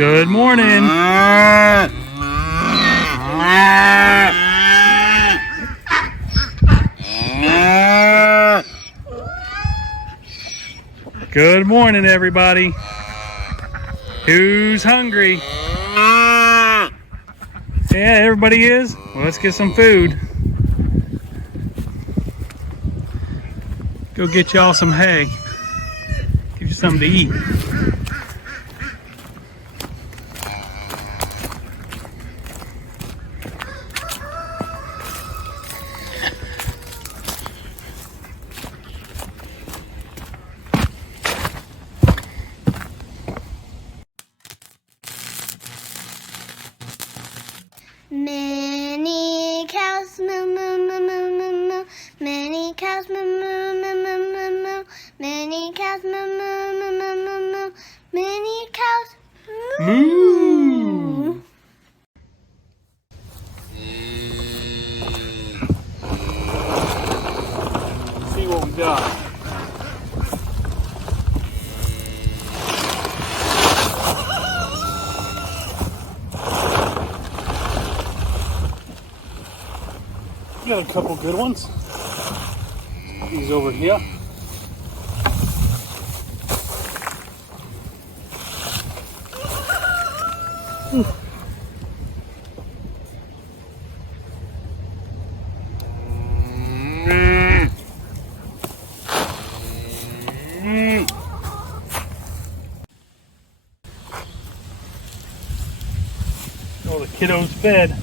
Good morning. Good morning, everybody. Who's hungry? Yeah, everybody is. Well, let's get some food. Go get y'all some hay. Give you something to eat. Many cows moo moo moo moo moo moo. Many cows moo moo moo moo moo moo. Many cows moo moo moo moo moo moo. Many cows moo. See what we got. Got a couple good ones. These over here. All the kiddos fed.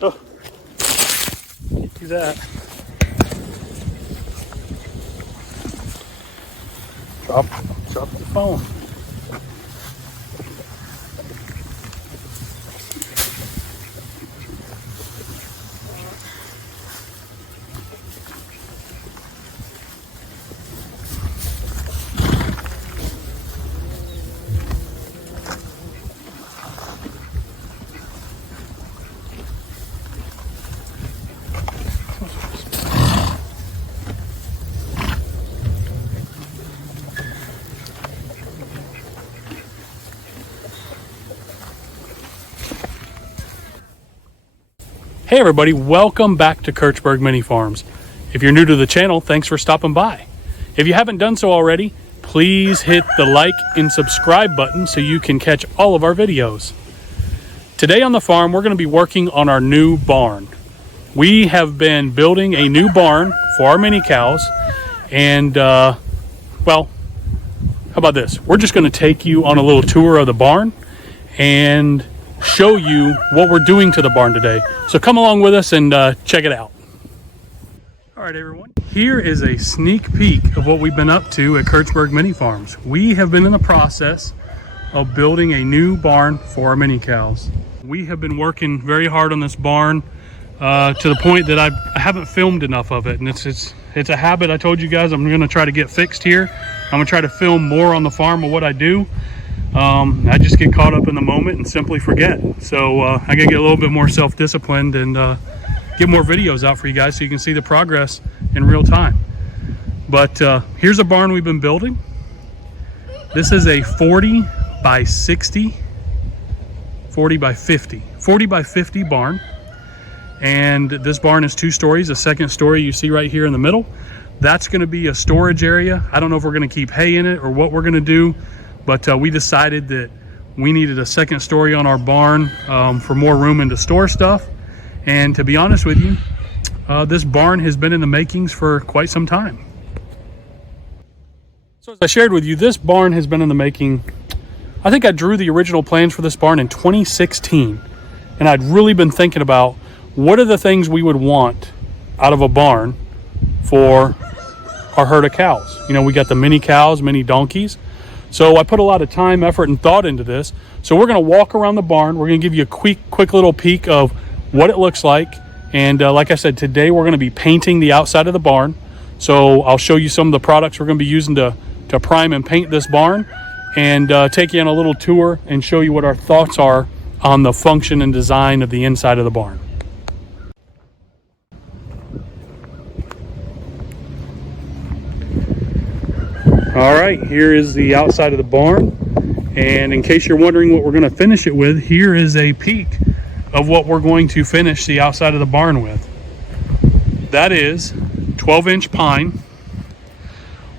Oh, do that. Drop the phone. Hey everybody, welcome back to Kirchberg Mini Farms. If you're new to the channel, thanks for stopping by. If you haven't done so already, please hit the like and subscribe button so you can catch all of our videos. Today on the farm, we're going to be working on our new barn. We have been building a new barn for our mini cows, and well, how about this? We're just going to take you on a little tour of the barn and show you what we're doing to the barn today. So come along with us and check it out. All right, everyone. Here is a sneak peek of what we've been up to at Kirchberg Mini Farms. We have been in the process of building a new barn for our mini cows. We have been working very hard on this barn to the point that I haven't filmed enough of it. And it's a habit I told you guys I'm going to try to get fixed here. I'm going to try to film more on the farm of what I do. I just get caught up in the moment and simply forget. So I gotta get a little bit more self-disciplined and get more videos out for you guys so you can see the progress in real time. But here's a barn we've been building. This is a 40 by 60, 40 by 50 barn. And this barn is 2 stories. The second story you see right here in the middle, that's gonna be a storage area. I don't know if we're gonna keep hay in it or what we're gonna do. But we decided that we needed a second story on our barn for more room and to store stuff. And to be honest with you, this barn has been in the makings for quite some time. So as I shared with you, this barn has been in the making. I think I drew the original plans for this barn in 2016. And I'd really been thinking about what are the things we would want out of a barn for our herd of cows. You know, we got the mini cows, mini donkeys. So I put a lot of time, effort, and thought into this. So we're going to walk around the barn. We're going to give you a quick little peek of what it looks like. And like I said, today we're going to be painting the outside of the barn. So I'll show you some of the products we're going to be using to prime and paint this barn, and take you on a little tour and show you what our thoughts are on the function and design of the inside of the barn. All right, here is the outside of the barn. And in case you're wondering what we're going to finish it with, here is a peek of what we're going to finish the outside of the barn with. That is 12-inch pine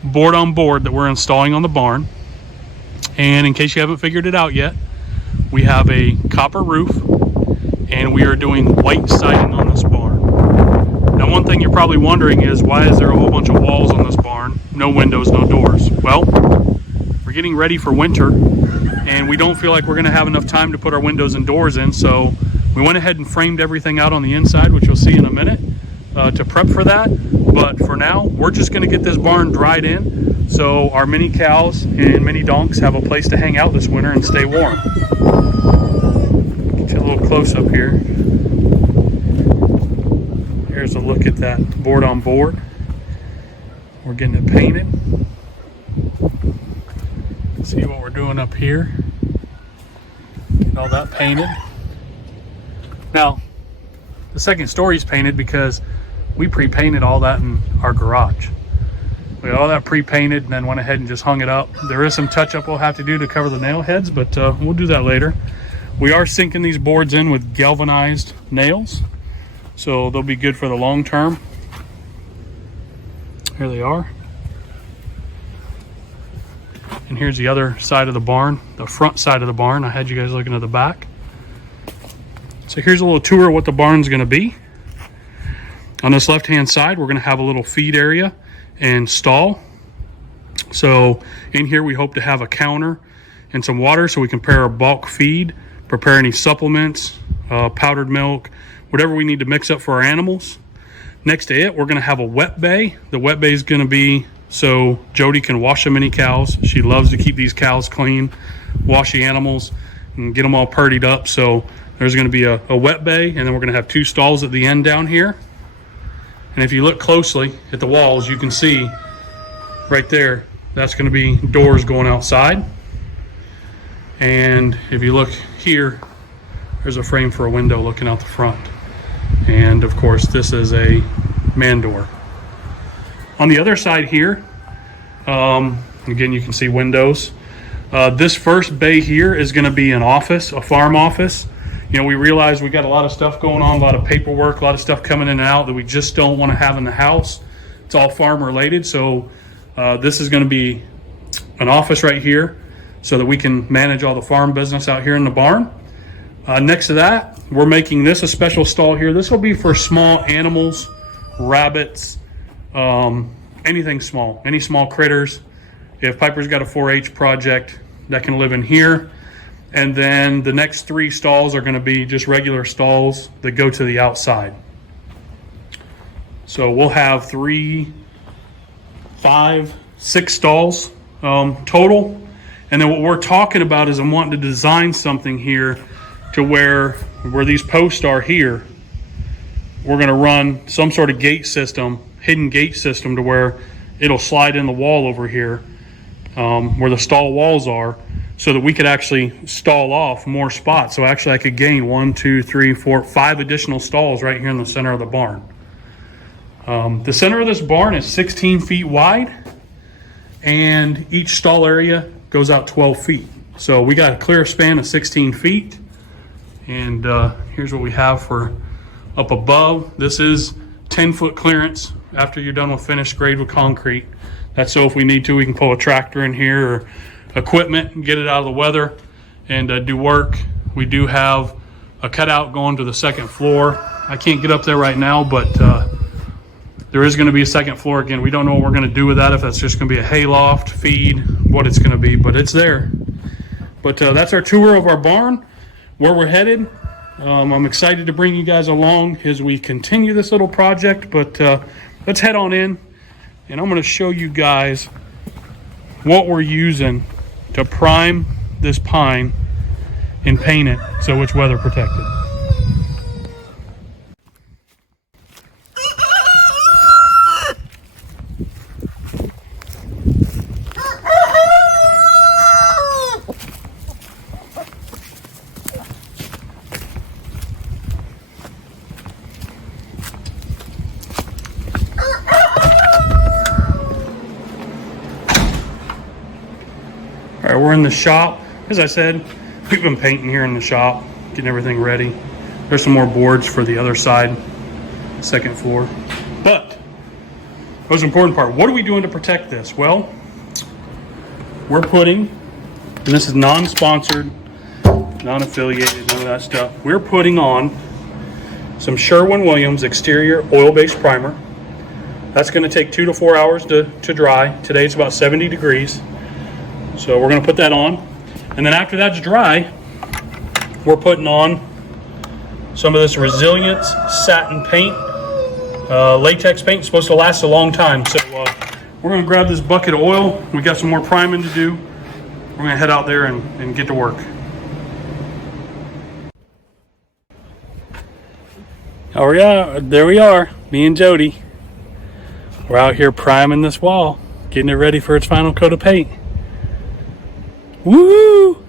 board on board that we're installing on the barn. And in case you haven't figured it out yet, we have a copper roof and we are doing white siding on this barn. Now, one thing you're probably wondering is, why is there a whole bunch of walls on this barn? No windows, no doors. Well, we're getting ready for winter and we don't feel like we're gonna have enough time to put our windows and doors in, so we went ahead and framed everything out on the inside, which you'll see in a minute, to prep for that. But for now, we're just gonna get this barn dried in so our mini cows and mini donks have a place to hang out this winter and stay warm. Get you a little close up here. Here's a look at that board on board. We're getting it painted. See what we're doing up here. Get all that painted. Now, the second story is painted because we pre-painted all that in our garage. We got all that pre-painted and then went ahead and just hung it up. There is some touch-up we'll have to do to cover the nail heads, but we'll do that later. We are sinking these boards in with galvanized nails, so they'll be good for the long term. Here they are. And here's the other side of the barn, the front side of the barn. I had you guys looking at the back. So here's a little tour of what the barn's gonna be. On this left-hand side, we're gonna have a little feed area and stall. So in here, we hope to have a counter and some water so we can prepare our bulk feed, prepare any supplements, powdered milk, whatever we need to mix up for our animals. Next to it, we're gonna have a wet bay. The wet bay is gonna be so Jody can wash the mini cows. She loves to keep these cows clean, wash the animals, and get them all purdied up. So there's gonna be a wet bay, and then we're gonna have two stalls at the end down here. And if you look closely at the walls, you can see right there, that's gonna be doors going outside. And if you look here, there's a frame for a window looking out the front. And of course, this is a man door. On the other side here, again, you can see windows. This first bay here is gonna be an office, a farm office. You know, we realize we got a lot of stuff going on, a lot of paperwork, a lot of stuff coming in and out that we just don't want to have in the house. It's all farm related. So this is going to be an office right here so that we can manage all the farm business out here in the barn. Next to that, we're making this a special stall here. This will be for small animals, rabbits, anything small, any small critters. If Piper's got a 4-H project, that can live in here. And then the next 3 stalls are going to be just regular stalls that go to the outside. So we'll have 3, 5, 6 stalls total. And then what we're talking about is I'm wanting to design something here to where these posts are here, we're going to run some sort of gate system, hidden gate system, to where it'll slide in the wall over here where the stall walls are, so that we could actually stall off more spots. So actually I could gain 1, 2, 3, 4, 5 additional stalls right here in the center of the barn. The center of this barn is 16 feet wide, and each stall area goes out 12 feet. So we got a clear span of 16 feet. And here's what we have for up above. This is 10-foot clearance after you're done with finished grade with concrete. That's so if we need to, we can pull a tractor in here or equipment and get it out of the weather and do work. We do have a cutout going to the second floor. I can't get up there right now, but there is going to be a second floor. Again, we don't know what we're going to do with that, if that's just going to be a hay loft, feed, what it's going to be, but it's there. But that's our tour of our barn, where we're headed. I'm excited to bring you guys along as we continue this little project, but let's head on in and I'm going to show you guys what we're using to prime this pine and paint it so it's weather protected. All right, we're in the shop. As I said, we've been painting here in the shop, getting everything ready. There's some more boards for the other side, second floor. But the most important part, what are we doing to protect this? Well, we're putting, and this is non-sponsored, non-affiliated, none of that stuff. We're putting on some Sherwin-Williams exterior oil-based primer. That's going to take 2 to 4 hours to dry. Today it's about 70 degrees. So we're going to put that on. And then after that's dry, we're putting on some of this Resilience satin paint. Latex paint is supposed to last a long time. So we're going to grab this bucket of oil. We got some more priming to do. We're going to head out there and get to work. Oh yeah, there we are, me and Jody. We're out here priming this wall, getting it ready for its final coat of paint. Woo!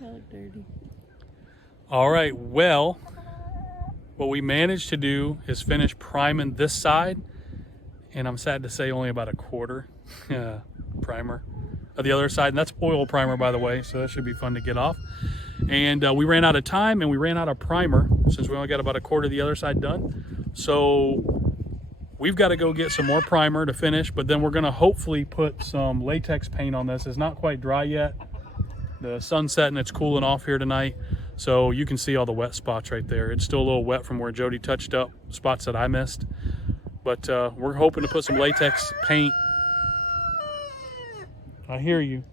That looked dirty. All right, well, what we managed to do is finish priming this side, and I'm sad to say only about a quarter primer of the other side, and that's oil primer, by the way, so that should be fun to get off. And we ran out of time and we ran out of primer since we only got about a quarter of the other side done. So we've got to go get some more primer to finish, but then we're going to hopefully put some latex paint on this. It's not quite dry yet. The sun's setting, it's cooling off here tonight. So you can see all the wet spots right there. It's still a little wet from where Jody touched up, spots that I missed. But we're hoping to put some latex paint. I hear you.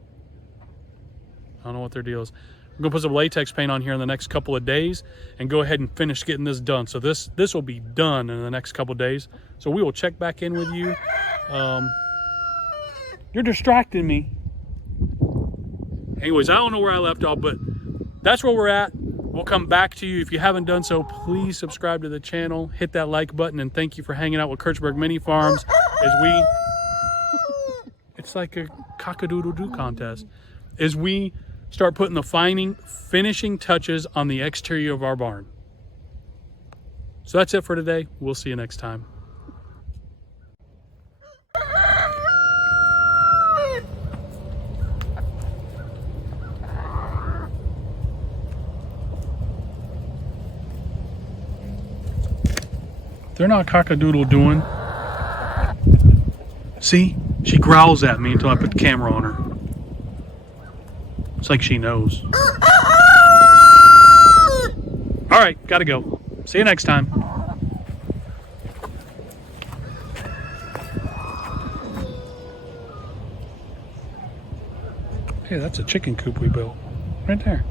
I don't know what their deal is. We're gonna put some latex paint on here in the next couple of days and go ahead and finish getting this done. So this will be done in the next couple of days. So we will check back in with you. You're distracting me. Anyways, I don't know where I left off, but that's where we're at. We'll come back to you. If you haven't done so, please subscribe to the channel, hit that like button, and thank you for hanging out with Kirchberg Mini Farms as we, it's like a cock-a-doodle-doo contest, as we start putting the finishing touches on the exterior of our barn. So that's it for today. We'll see you next time. They're not cock-a-doodle doing. See? She growls at me until I put the camera on her. It's like she knows. All right, gotta go. See you next time. Hey, that's a chicken coop we built right there.